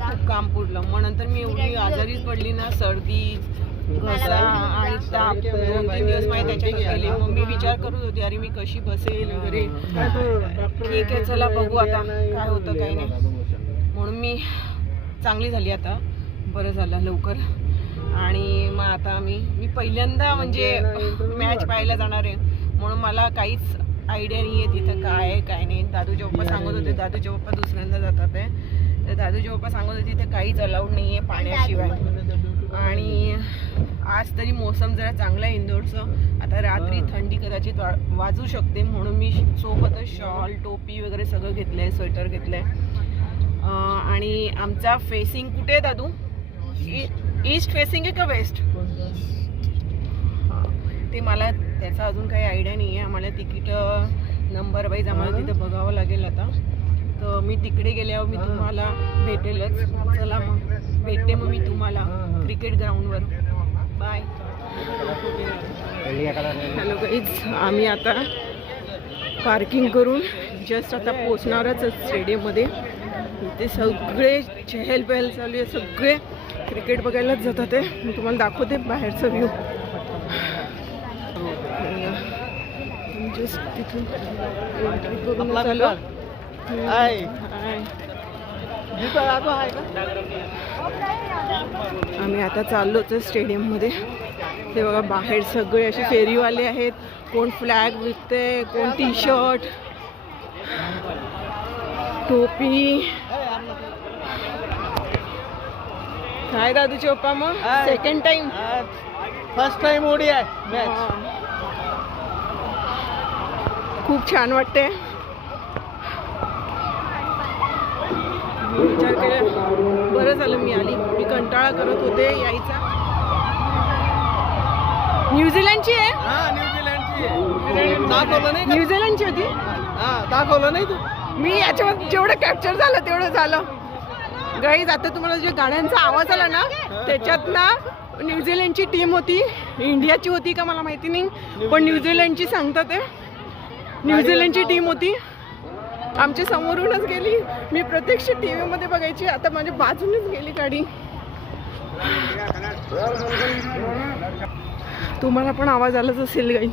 खूप काम पुरलं. मग नंतर मी एवढी आजारीच पडली ना, सर्दी घसा आणि ताप 2-3 दिवस माझे त्याच्यात गेले. मग मी विचार करत होते अरे मी कशी बसेल वगैरे. ठीक आहे चला बघू आता काय होतं काय नाही. म्हणून मी चांगली झाली आता, बरं झालं लवकर. आणि मग आता मी पहिल्यांदा म्हणजे मॅच पाहायला जाणार आहे, म्हणून मला काहीच आयडिया नाही आहे तिथं काय आहे काय नाही. दादूचे पप्पा सांगत होते, दादूचे पप्पा दुसऱ्यांदा जातात आहे, तर दादूचे पप्पा सांगत होते तिथे काहीच अलाउड नाही आहे पाण्याशिवाय. आणि आज तरी मोसम जरा चांगला आहे इंदोरचं. आता रात्री थंडी कदाचित वाजू शकते, म्हणून मी सोबतच शॉल टोपी वगैरे सगळं घेतलं आहे, स्वेटर घेतलं आहे. आणि आमचा फेसिंग कुठे आहे दादू? ईस्ट फेसिंग आहे का वेस्ट? ते मला त्याचा अजून काही आयडिया नाही आहे. आम्हाला तिकीट नंबर वाईज आम्हाला तिथं बघावं लागेल आता. तर मी तिकडे गेल्यावर मी तुम्हाला भेटेलच. चला मग भेटते मग मी तुम्हाला क्रिकेट ग्राउंडवर. बाय. हॅलो गाईज, आम्ही आता पार्किंग करून जस्ट आता पोचणारच स्टेडियममध्ये. इथे सगळे चहल पहल चालू आहे, सगळे क्रिकेट बघायलाच जातात आहे. मी तुम्हाला दाखवते बाहेरचा व्ह्यू. जस्ट तिथून एंट्री करून चालू. आम्ही आता चाललोच स्टेडियममध्ये. ते बघा बाहेर सगळे असे फेरीवाले आहेत, कोण फ्लॅग विकते, कोण टी शर्ट टोपी. काय दादूचे पप्पा मग second time? First time ODI आहे मॅच. खूप छान वाटते. विचार केला बरं झालं मी आली, मी कंटाळा करत होते यायचा. न्यूझीलंडची आहे? न्यूझीलंडची होती. दाखवलं नाही तू? मी याच्यावर जेवढं कॅप्चर झालं तेवढं झालं. गाईज आता तुम्हाला जे गाण्यांचा आवाज आला ना, त्याच्यात ना न्यूझीलंडची टीम होती. इंडियाची होती का मला माहिती नाही, पण न्यूझीलंडची सांगतात ते. न्यूझीलंडची टीम होती, आमच्या समोरूनच गेली. मी प्रत्यक्ष टी व्हीमध्ये बघायची, आता माझ्या बाजूनच गेली गाडी. तुम्हाला पण आवाज आलाच असेल गाईज.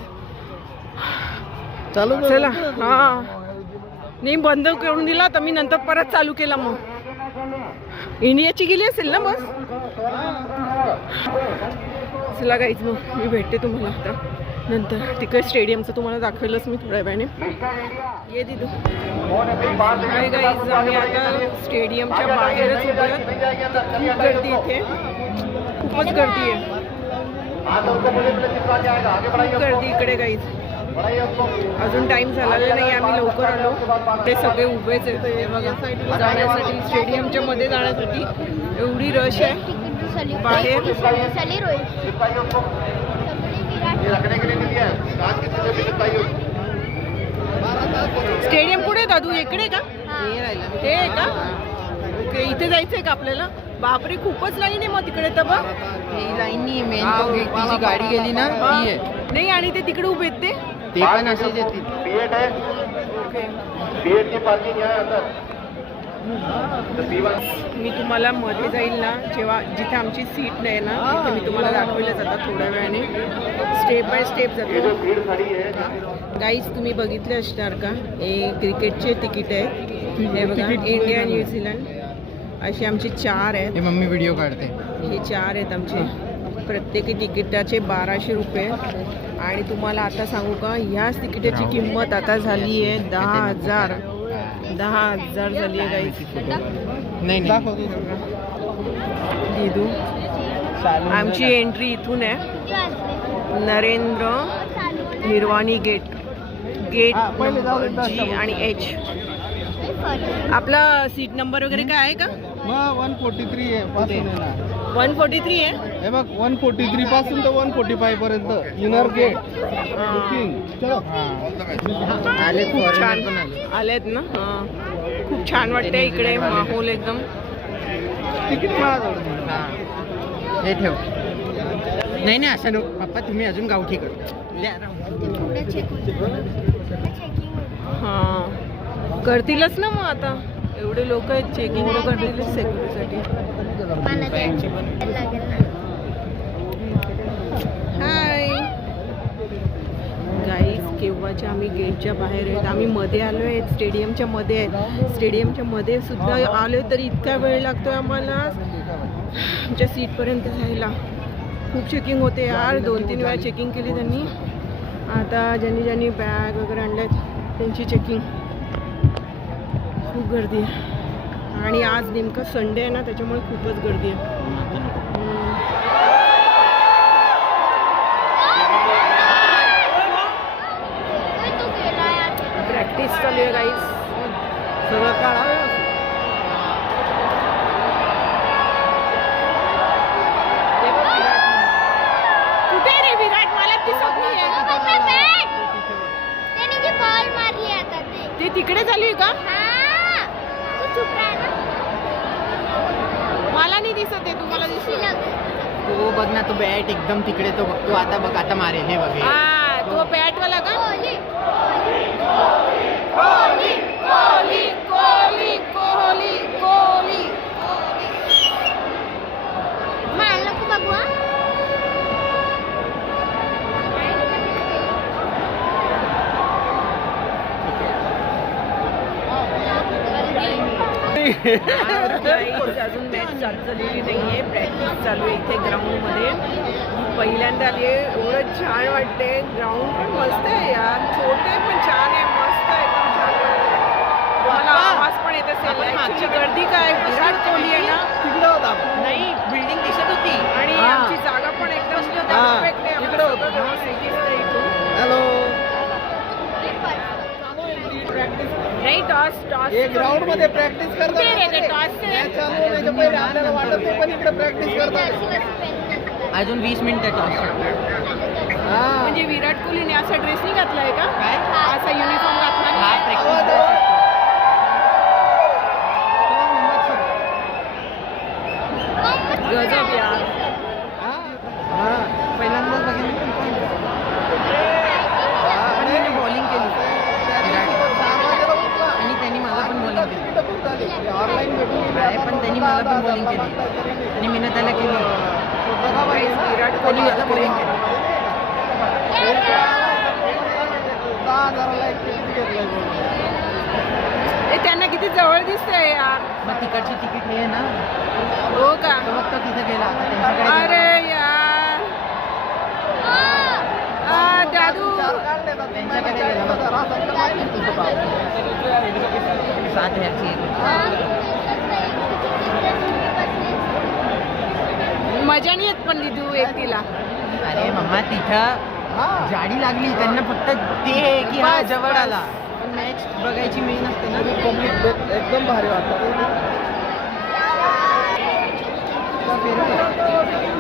चालू चला. हां नाही बंद करून दिला, तर मी नंतर परत चालू केला. मग इंडियाची गेली असेल ना बस. चला गाईज मग मी भेटते तुम्हाला आता नंतर. तिकडे स्टेडियमचं तुम्हाला दाखवेलच मी थोड्या वेळाने. ये दिदू. काय गाईज आम्ही आता स्टेडियमच्या बाहेरच उभे आहोत. खूप गर्दी इथे, खूपच गर्दी आहे, खूप गर्दी इकडे गाईज. अजून टाइम झालेला नाही, आम्ही लवकर आलो. ते सगळे उभेच आहेत हे बघा जाण्यासाठी, स्टेडियमच्या मध्ये जाण्यासाठी. एवढी रश आहे बाहेर. स्टेडियम कुठे आहे दादू? इकडे का? हे आहे का? ओके, इथे जायचंय का आपल्याला? बापरे खूपच लाईन आहे मग तिकडे. तर बघ ही लाईन नाही, मेन तिची गाडी गेली ना ती आहे. नाही आणि ते तिकडे उभे आहेत ते पण असेच येतील. मी तुम्हाला मध्ये जाईल ना, जेव्हा जिथे आमची सीट नाही ना, तिथे मी तुम्हाला दाखवलं जातात थोड्या वेळाने. स्टेप बाय स्टेप जातो. गाईज तुम्ही बघितले असणार का, हे क्रिकेटचे तिकीट आहे. हे बघा इंडिया न्यूझीलंड अशी आमची 4 आहेत. मम्मी व्हिडिओ काढते. हे 4 आहेत आमचे. प्रत्येकी तिकिटाचे 1200 रुपये. आणि तुम्हाला आता सांगू का, ह्याच तिकिटाची किंमत आता झाली आहे 10,000. 10,000 झाली आहे गाईज. नाही दिदू आमची एंट्री इथून आहे, Narendra Hirwani gate. Gate G आणि H. आपला सीट नंबर वगैरे काय आहे का? 143 आहे पासून. 143 आहे. हे बघ 143 पासून तर 145 पर्यंत इनर गेट बुकिंग. चलो आले, खूप छान आलेत ना. हां खूप छान वाटते इकडे, माहोल एकदम. तिकीट हे ठेव. नाही नाही असं नको पप्पा, तुम्ही अजून गावठी कर. हां करतीलच ना मग आता. एवढे लोक आहेत चेकिंग तर करतील सेक्युरिटीसाठी. हाय गाईज, केव्हाच्या आम्ही गेटच्या बाहेर आहेत. आम्ही मध्ये आलो आहे, स्टेडियमच्या मध्ये आहेत. स्टेडियमच्या मध्ये सुद्धा आलो तरी इतका वेळ लागतो आम्हाला आमच्या सीटपर्यंत जायला. खूप चेकिंग होते यार, 2-3 वेळा चेकिंग केली त्यांनी. आता ज्यांनी बॅग वगैरे आणल्यात त्यांची चेकिंग. खूप गर्दी आहे आणि आज नेमकं संडे आहे ना, त्याच्यामुळे खूपच गर्दी आहे. प्रॅक्टिस चालू आहे गाईज. सगळं काढा. कुठे रे विराट? मला दिसत नाही. ते तिकडे चालू आहे का? मला नाही दिसत आहे. तुम्हाला दिसत? तो बघ ना, तो बॅट एकदम तिकडे. तो बघ, तो आता बघ, आता मारेल. हे बघ, हा तो बॅट वाला का? कोहली अजून मॅच चालू झालेली नाहीये. प्रॅक्टिस चालू आहे इथे ग्राउंडमध्ये. पहिल्यांदा आली आहे. एवढं छान वाटते. ग्राउंड पण मस्त आहे यार, छोटे पण छान आहे, मस्त आहे, एकदम छान वाटते. तुम्हाला आवाज पण येत असेल. ॲक्च्युअली गर्दी काय, विराट कोहली आहे ना तिकडे होता. नाही, बिल्डिंग दिसत होती आणि आमची जागा पण एकदम परफेक्ट आहे. इकडे हॅलो. नाही टॉस ग्राउंड मध्ये प्रॅक्टिस करतात. टॉस आपल्याला वाटत नाही, पण इकडे प्रॅक्टिस करतात. अजून 20 मिनिटं टॉस. म्हणजे विराट कोहलीने असा ड्रेस नाही घातलाय का? असा युनिफॉर्म घातला नाही? गजब यार. पहिल्यांदाच बघितलं बॉलिंग केली आणि त्यांनी मला पण बॉलिंग केली. पण त्यांनी मला पण बॉलिंग केली आणि मी त्याला केली. विराट कोहली मला बॉलिंग केली. त्यांना किती जवळ दिसतंय यार. मग तिकडची तिकीट हे ना. हो का? तो तिथे गेला. अरे यार दादू त्यांच्याकडे गेला. 7,000ची मजा नाही येत पण लिदू एकटीला. अरे मम्मा, तिथं जाडी लागली त्यांना. फक्त ते की हा जवळ आला. मॅच बघायची मेन असते ना. एकदम भारी वाटतं.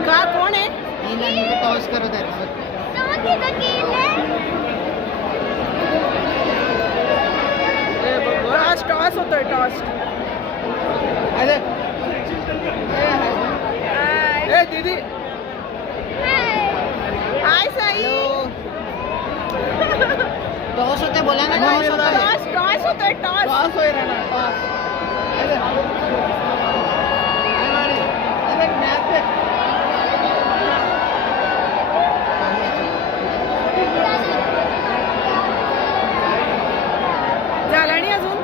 का कोण आहे? टॉस करत आहेत. टॉस होतोय. टॉस दीदी. हाय साई. टॉस होते, बोला ना. टॉस होतोय. टॉस झाला नाही अजून.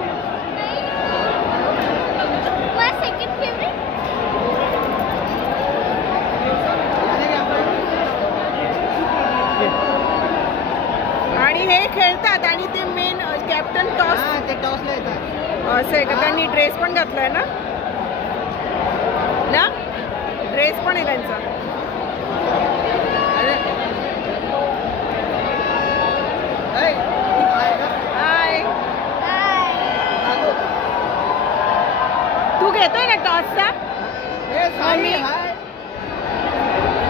आणि हे खेळतात आणि ते मेन कॅप्टन टॉस. ते टॉसला येतात. असं आहे का? त्यांनी ड्रेस पण घातलाय ना? ड्रेस पण आहे त्यांचा. हाय. तू घेतोय ना टॉसचा?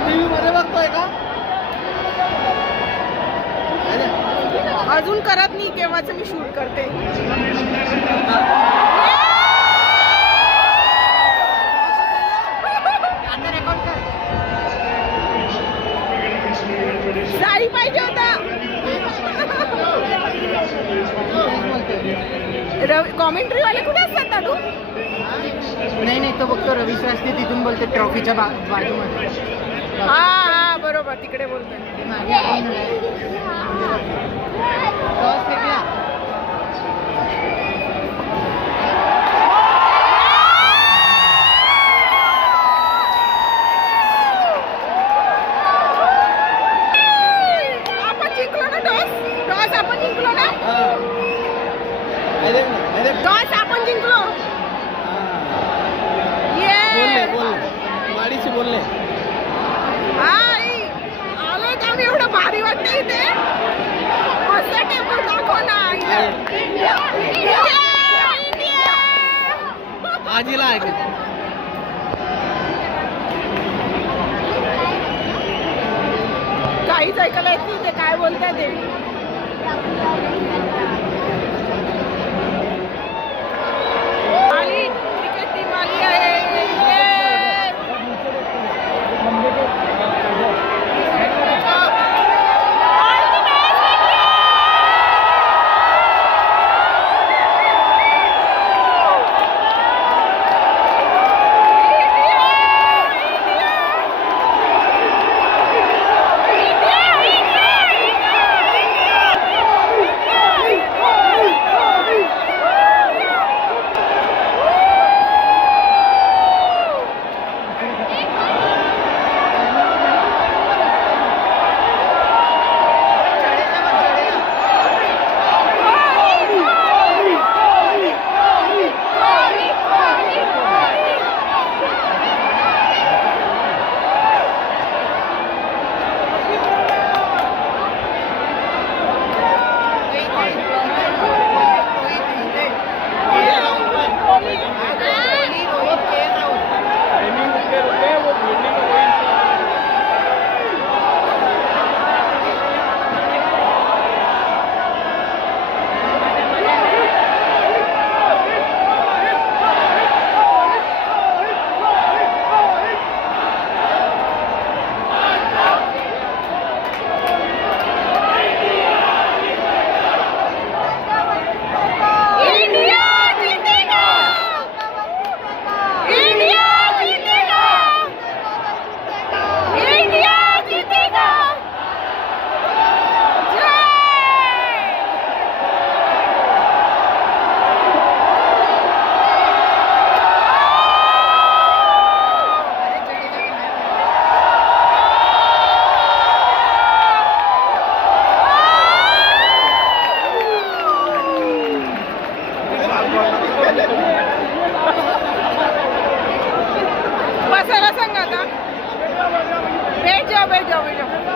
टीव्ही मध्ये बघतोय का? अजून करत नाही, केव्हाच मी शूट करते. साडी पाहिजे होता. कॉमेंट्री वाले कुठे असतात तू? नाही नाही, तो बघतो रवी शास्त्री तिथून बोलते ट्रॉफीच्या बाजूमध्ये. हा हा बरोबर, तिकडे बोलतोय. ते मागे आपण टॉस फेकला. आपण जिंकलो ना टॉस आपण जिंकलो ना. टॉस आपण जिंकलो. गाडीशी बोलले. आलोय का मी? एवढं भारी वाटतं इथे. मस्त टेबल दाखव ना. आजीला ऐक. काहीच ऐकायला येत नाही ते काय बोलतात ते. आली क्रिकेट टीम आली आहे. बसायला सांगा का? बैठ जाओ बैठ जाओ बैठ जाओ.